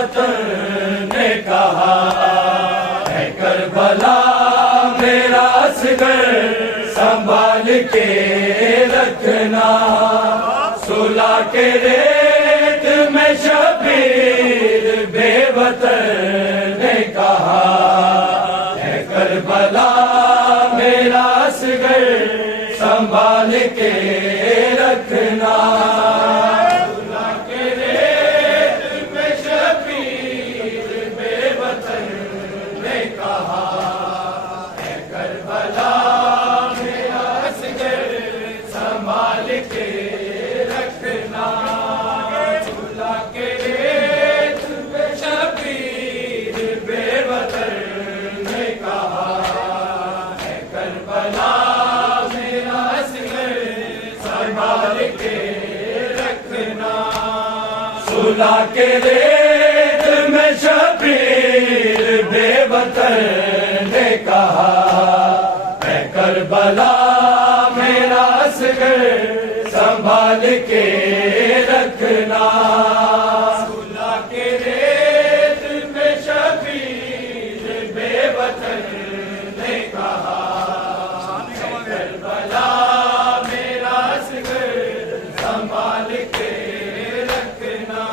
وطن نے کہا ہے کربلا میرا اصغر سنبھال کے رکھنا، صلح کے ریت میں شبیر بے وطن نے کہا ہے کربلا میرا اصغر سنبھال کے رکھنا، صلح کے ریت میں شبیر بے وطن نے کہا ہے کربلا میرا اصغر سنبھال کے رکھنا، صلح کے ریت میں شبیر بے وطن نے کہا ہے کربلا میرا اصغر سنبھال کے رکھنا، صلح کے ریت میں شبیر بے وطن نے کہا ہے کربلا میرا اصغر سنبھال کے رکھنا، صلح کے ریت میں شبیر بے وطن نے کہا ہے کربلا میرا اصغر سنبھال کے رکھنا،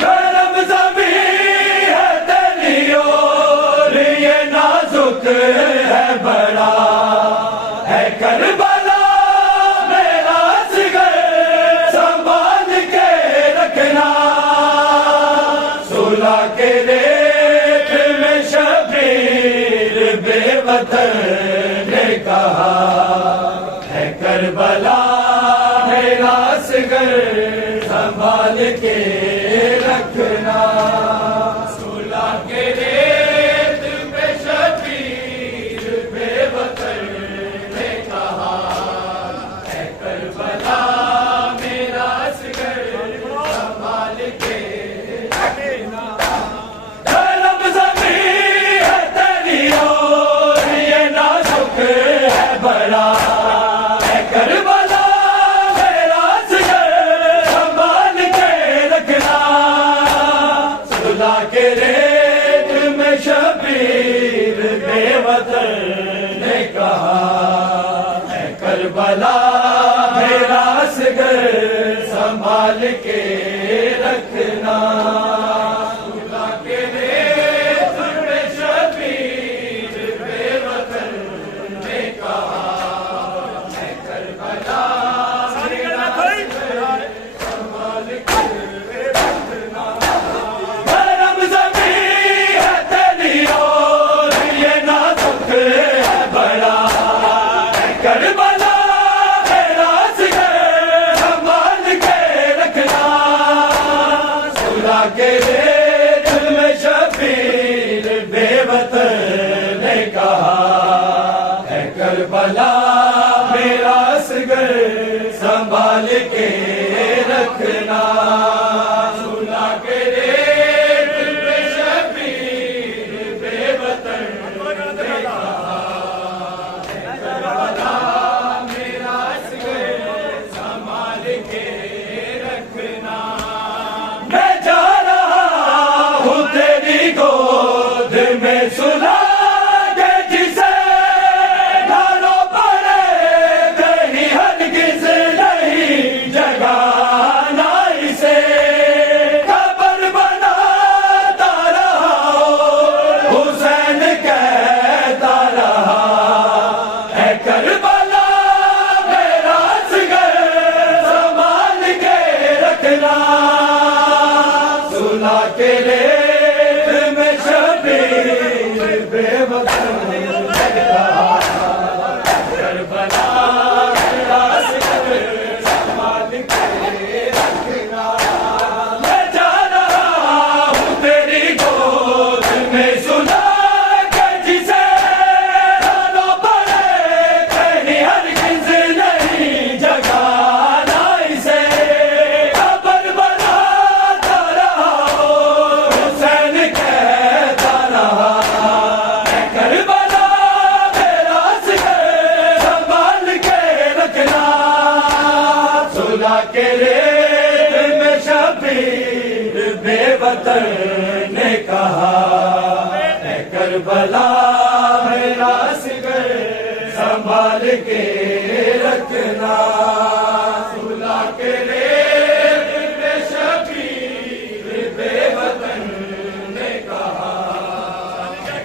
گرم زمین ہے تیری اور یہ نازک ہے بڑا ہے کربلا میرا اصغر سنبھال کے رکھنا، صلح کے ریت میں شبیر بے وطن نے کہا ہے کربلا میرا اصغر سنبھال کے رکھنا، صلح کے ریت میں شبیر بے وطن نے کہا ہے کربلا میرا اصغر سنبھال کے رکھنا، گرم زمین ہے تیری اور یہ نازک ہے بڑا ہے کربلا میرا اصغر سنبھال کے رکھنا، صلح کے ریت میں شبیر بے وطن نے کہا ہے کربلا میرا اصغر سنبھال کے رکھنا، صلح کے ریت میں شبیر بے وطن نے کہا ہے کربلا میرا اصغر سنبھال کے رکھنا، گرم زمین ہے تیری اور یہ نازک ہے بڑا ہے کربلا میرا اصغر سنبھال کے رکھنا، صلح کے ریت میں شبیر بے وطن نے کہا ہے کربلا میرا اصغر سنبھال کے رکھنا، صلح کے ریت میں شبیر بے وطن نے کہا ہے کربلا میرا اصغر سنبھال کے رکھنا، میں جا رہا ہوں تیری گود میں سلا کے جسے ڈھالو پڑے کہیں ہرگز نہیں جگانا اسے، قبر بناتا رہا حسین کہتا رہا ہے کربلا میرا اصغر سنبھال کے رکھنا، صلح کے ریت میں شبیر بے وطن نے کہا کربلا میرا اصغر سنبھال کے رکھنا، میں جا رہا ہوں تیری گود میں سلا کے جسے ڈالو پڑے کہیں ہرگز نہیں جگانا اسے، قبر بناتا رہا حسین کہتا رہا ہے کربلا میرا اصغر سنبھال کے رکھنا، صلح کے ریت میں شبیر بے وطن وطن نے کہا اے کربلا میرا صغر سنبھال کے رکھنا صلح کے ریت پہ شبیر بے وطن نے کہا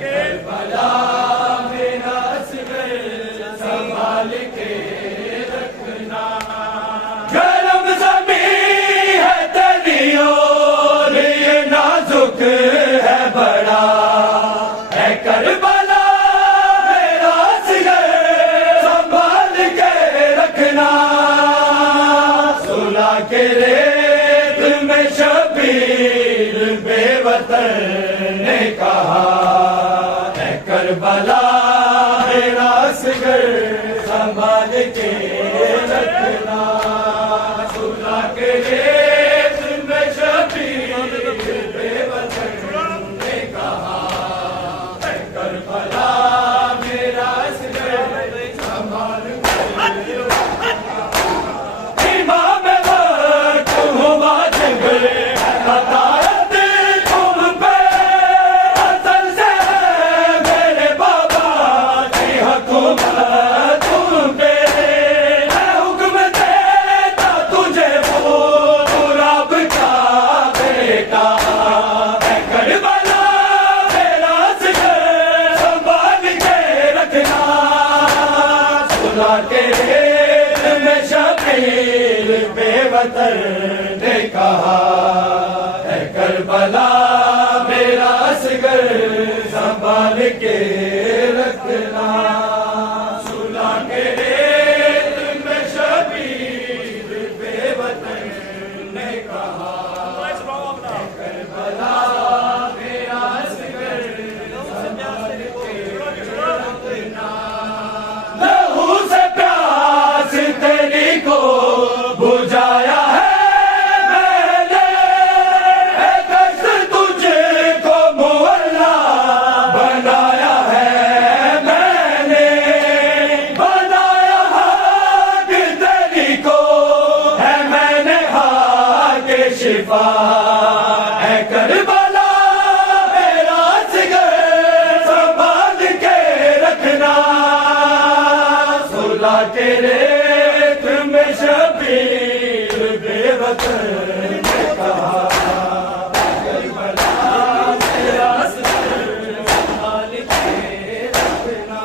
کربلا میرا صغر سنبھال کے رکھنا گرم زمین ہے تیری اور یہ نازک ہے بڑا اے کربلا میرا صغر سنبھال کے رکھنا صلح کے ریت میں شبیر بے وطن نے کہا اے کربلا میرا صغر سنبھال کے رکھنا صلح کے ریت میں شبیر بے وطن نے کہا اے کربلا میرا صغر سنبھال کے امام وقت ہوں واجب عطایت تم پہ اصل سے میرے بابا کی حکومت تم پہ میں حکم دیتا تجھے وہ رب کا بیٹا اے کربلا میرا صغر سنبھال کے رکھنا صلح کے ریت میں شبیر بے وطن نے کہا اے کربلا میرا صغر سنبھال کے رکھنا صلح کے ریت میں شبیر بے وطن نے کہا اے کربلا میرا صغر سنبھال کے رکھنا لہو سے پیاس تیری کو بجھایا ہے میں نے اے کشت تجھ کو مولا بنایا ہے میں نے بنایا حق تیری کو ہے میں نے حق شفا اے کربلا میرا صغر سنبھال کے رکھنا صلح کے ریت میں شبیر بے وطن نے کہا کربلا میرا صغر سنبھال کے رکھنا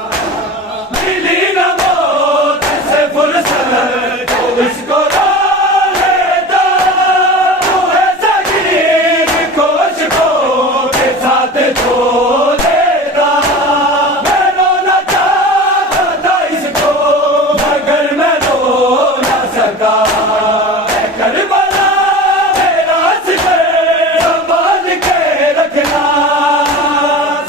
ملی نہ موت سے فرصت تو اس کو رو لیتا تو ایسا گیر کوششوں کے ساتھ چھو دیتا میں رونا چاہتا تھا اس کو مگر میں رو نہ سکا اے کربلا میرا صغر سنبھال کے رکھنا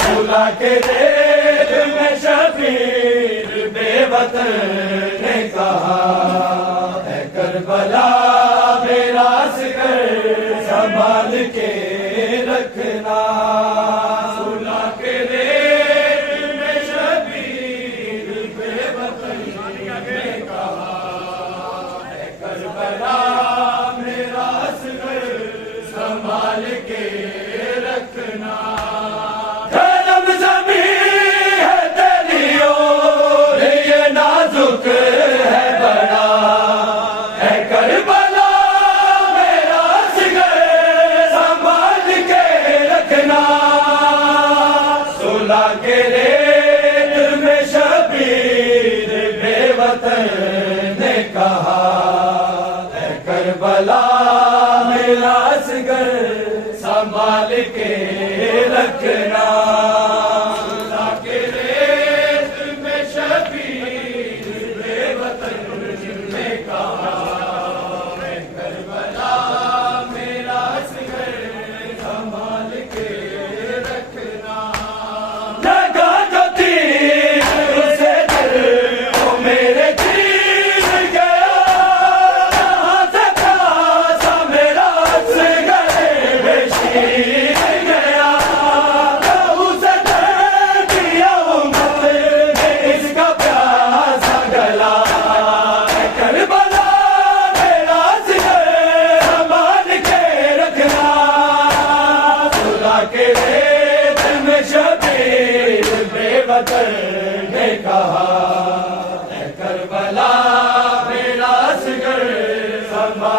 صلح کے ریت میں شبیر بے وطن نے کہا اے کربلا میرا صغر سنبھال کے رکھنا صلح کے ریت میں شبیر بے وطن نے کہا اے کربلا میرا صغر سنبھال کے رکھنا گرم زمین ہے تیری اور یہ نازک ہے بڑا اے کربلا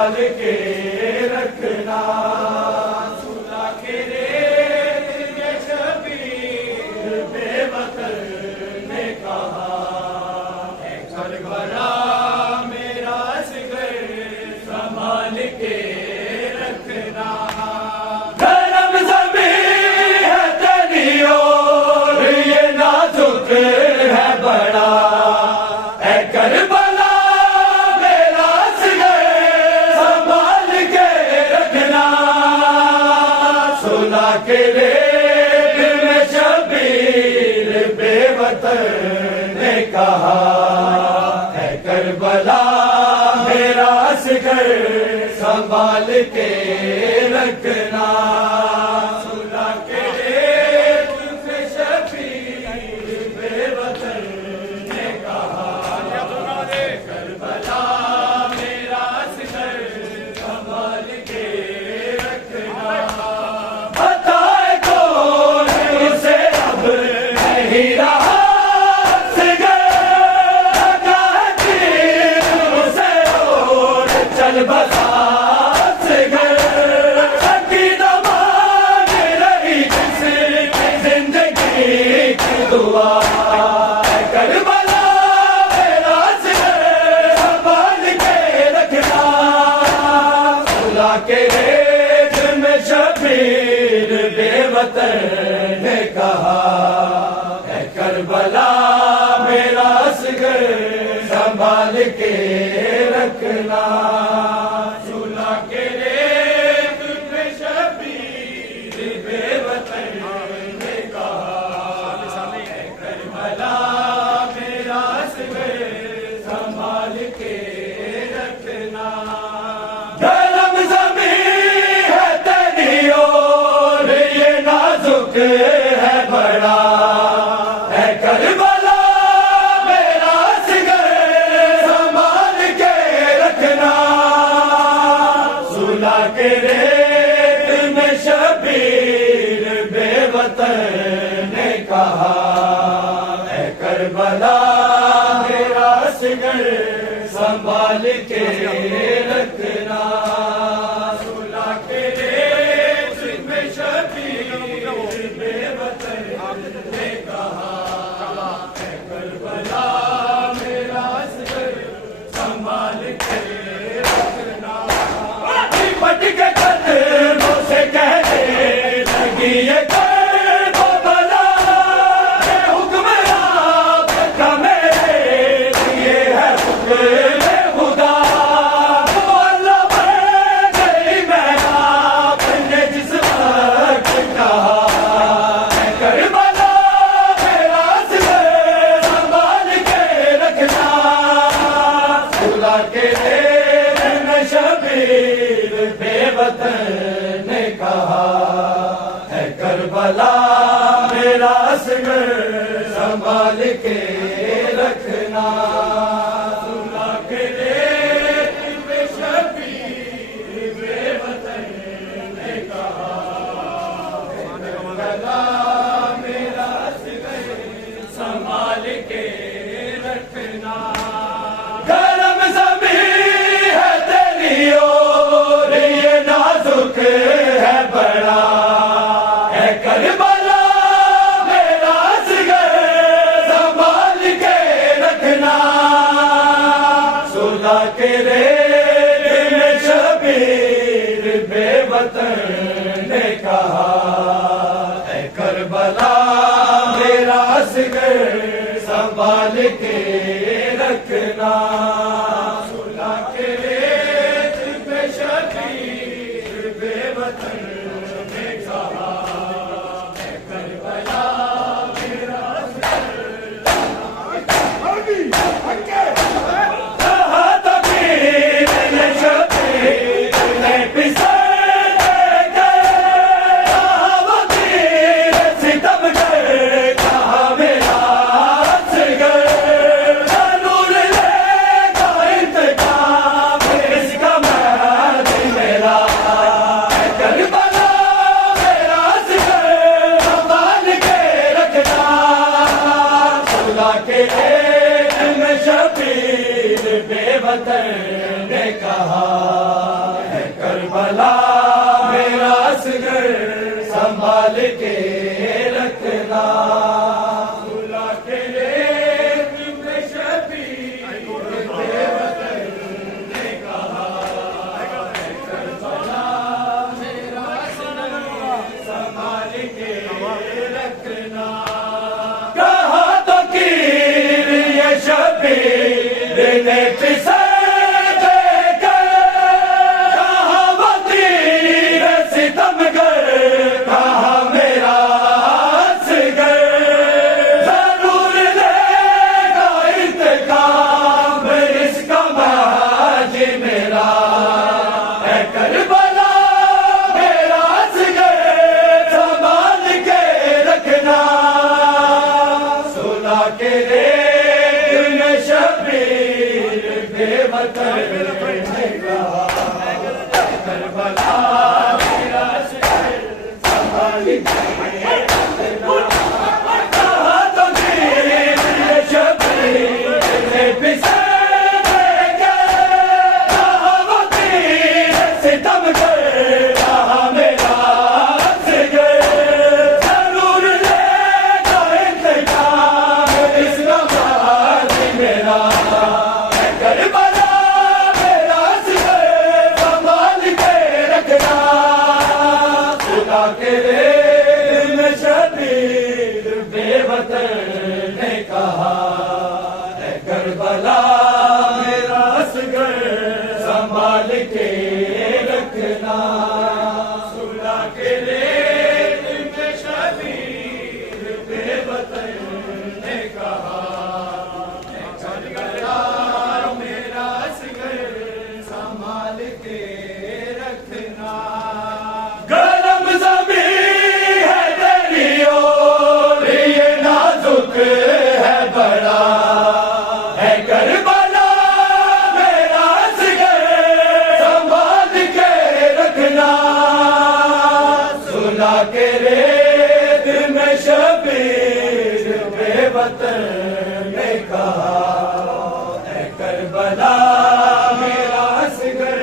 سنبھال کے رکھنا صلح کے ریت میں شبیر بے وطن نے کہا اے کربلا میرا اصغر سنبھال کے رکھنا گرم زمین ہے تیری اور یہ نازک ہے بڑا اے کربلا میرا اصغر سنبھال کے رکھنا صلح کے ریت میں شبیر بے وطن نے کہا اے کربلا میرا اصغر سنبھال کے رکھنا صلح کے ریت میں شبیر بے وطن نے کہا کربلا میرا اصغر سنبھال کے رکھنا بتائے کون اسے اب نہیں رہا اصغر لگا ہے تیر اسے اور چل بسا اصغر سکینہ مانگ رہی جس کی زندگی کی دعا اے کربلا میرا اصغر سنبھال کے رکھنا صلح کے ریت میں شبیر بے وطن نے کہا اے کربلا میرا اصغر سنبھال کے رکھنا صلح کے ریت میں شبیر بے وطن نے کہا اے کربلا میرا اصغر سنبھال کے رکھنا گرم زمین ہے تیری اور یہ نازک ہے بڑا اے کربلا میرا اصغر سنبھال کے رکھنا صلح کے ریت میں شبیر بے وطن نے کہا اے کربلا میرا اصغر سنبھال کے رکھنا صلح کے ریت میں شبیر بے وطن نے کہا اے کربلا میرا اصغر سنبھال کے رکھنا پٹ کے قدموں سے کہنے لگی یہ کربلا اے حکمران کا میرے لیے ہے حکم خدا وہ اللہ بن گئی میں آپ نے جس وقت کہا اے کربلا میرا اصغر سنبھال کے رکھنا صلح کے ریت میں شبیر بے وطن نے کہا اے کربلا میرا اصغر سنبھال کے رکھنا صلح کے ریت میں شبیر بے وطن نے کہا اے کربلا میرا اصغر سنبھال کے رکھنا گرم زمین ہے تیری اور یہ نازک ہے بڑا اے کربلا میرا اصغر سنبھال کے رکھنا صلح کے ریت میں شبیر بے وطن نے کہا اے کربلا میرا اصغر سنبھال کے رکھنا صلح کے ریت میں شبیر بے وطن نے کہا اے کربلا میرا کہا تبیر نے شبیر نے پسر گئے وہ تیر ستم گئے کہا میرا اصغر نور لے گا انتقام اس کا مرد میرا اے کربلا میرا اصغر سنبھال کے رکھنا صلح کے ریت میں شبیر بے وطن نے کہا کربلا میرا اصغر سنبھال کے رکھنا صلح کے لیے میں شفیع بے وطن نے کہا کربلا میرا اصغر سنبھال کے رکھنا کہا تو کیر یہ شبیر نے پسا کربلا میرا اصغر سنبھال کے رکھنا صلح کے لیے میں شبیر بے وطن نے کہا کربلا میرا اصغر سنبھال کے رکھنا گرم زمین ہے تیری اور یہ نازک ہے بڑا کے ریت میں شبیر بے وطن نے کہا اے کربلا میرا اصغر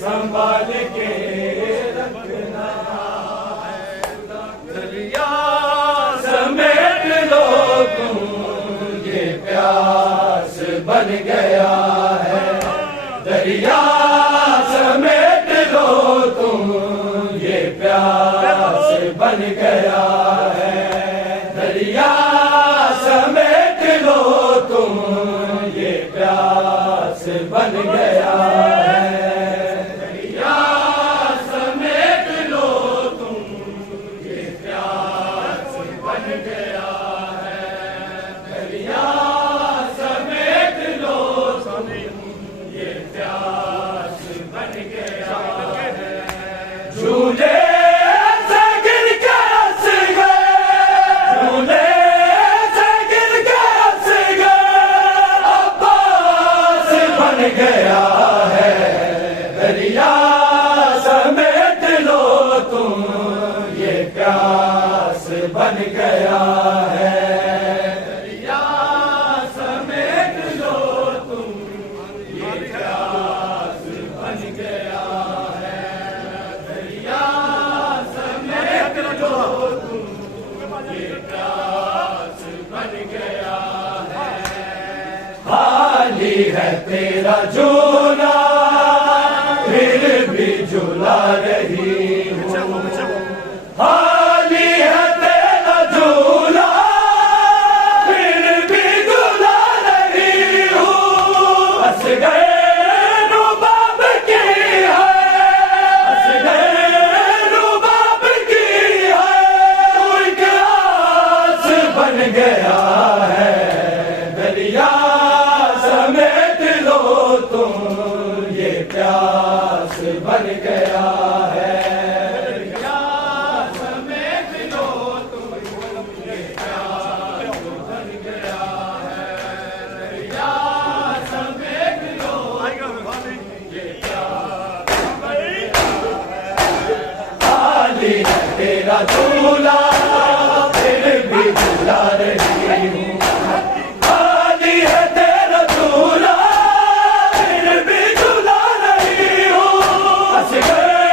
سنبھال کے رکھنا دریا سمیٹ لو تم یہ پیاس بن گیا ہے دریا سمیٹ لو تم یہ پیاس بن گیا ہے دریا سمیٹ لو تم یہ پیاس بن گیا ہے دریا سمیٹ لو تم یہ پیاس بن گیا ہے دریا سمیٹ لو تم یہ پیاس بن گیا ہے جھولے گیا ہے دریا سمیٹ لو تم یہ پیاس بن گیا ہے دریا سمیٹ لو تم یہ پیاس بن گیا ہے دریا سمیٹ لو تم یہ پیاس بن گیا خالی ہے تیرا جھولا پھر بھی جھولا رہی ہوں خالی ہے تیرا جھولا پھر بھی جھولا رہی ہوں اصغر رباب کی ہے اصغر رباب کی ہے ایک آس بن گیا ہے دریا سمیٹ لو تم یہ پیاس بن گیا ہے دریا سمیٹ لو تم یہ پیاس بن گیا ہے دریا سمیٹ لو یہ پیاس بن گیا ہے خالی ہے تیرا جھولا پھر بھی جھولا رہی ہوں اصغر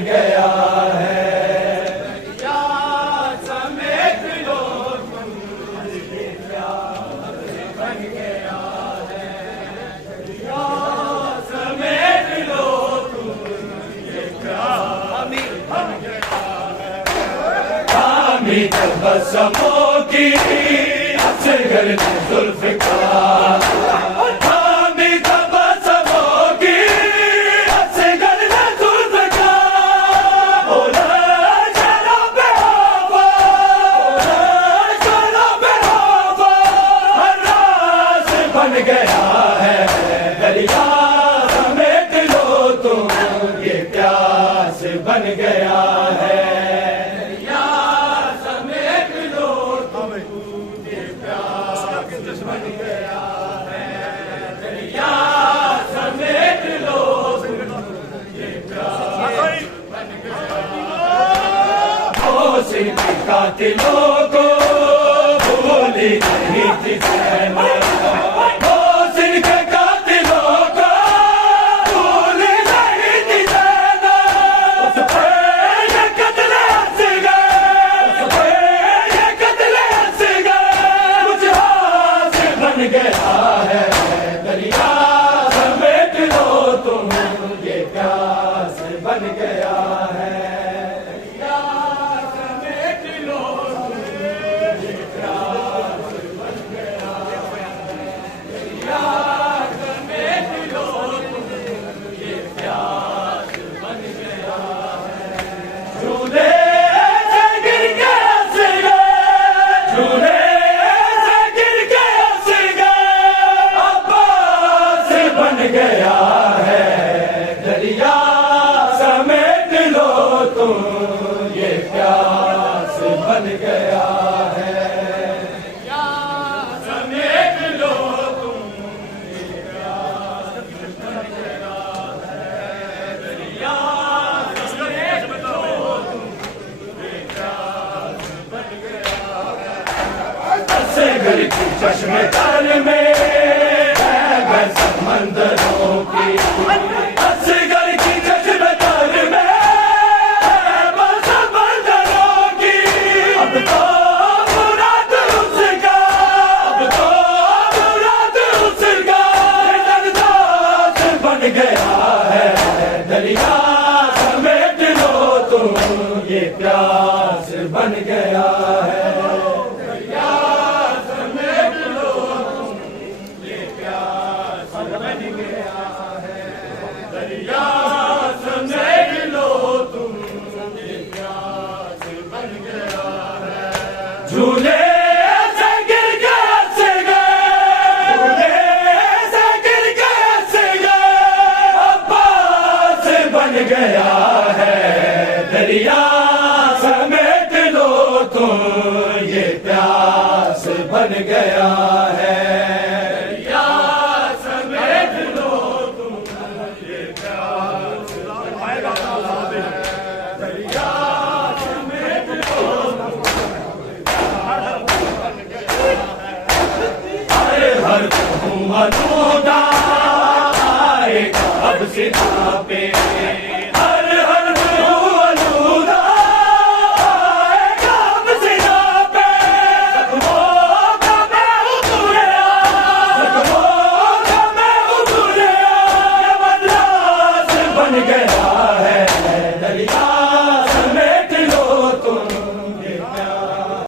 گیا ہے بسموں کی اصغر نے ذوالفقار حامد بسموں کی اصغر نے ذوالفقار اولا شراب ہوا اولا شراب ہوا ہر راز بن گیا ہے دریا سمیٹ لو تم یہ پیاس بن گیا ہے قاتلوں کو بھولی نہیں تھی زینب محسن کے قاتلوں کو بھولی نہیں تھی زینب اس پہ یہ قتل اصغر اس پہ یہ قتل اصغر کچھ حاصل بن گیا ہے دریا سمیٹ لو تم یہ پیاس بن گیا ہے چشم تر میں ہے سمندروں کی اصغر کی چشم تر میں ہے سمندروں کی اب تو مراد اس کا اب تو مراد اس کا انداز بن گیا ہے دریا سمیٹ لو تم یہ پیاس بن گیا ہے جھولے سے گر گیا اصغر جھولے سے گر گیا اصغر عباس بن گیا ہے دریا سمیٹ لو تم یہ پیاس بن گیا ہے دریا سمیٹ لو تم یہ پیاس بن گیا ہے دریا سمیٹ لو ہر ہوں آلودہ آئے گا اب سدھا پہ ہر ہوں آلودہ آئے گا اب سدھا پہ زخموں کا میں اتریا زخموں کا میں اتریا یہ بنداز بن گیا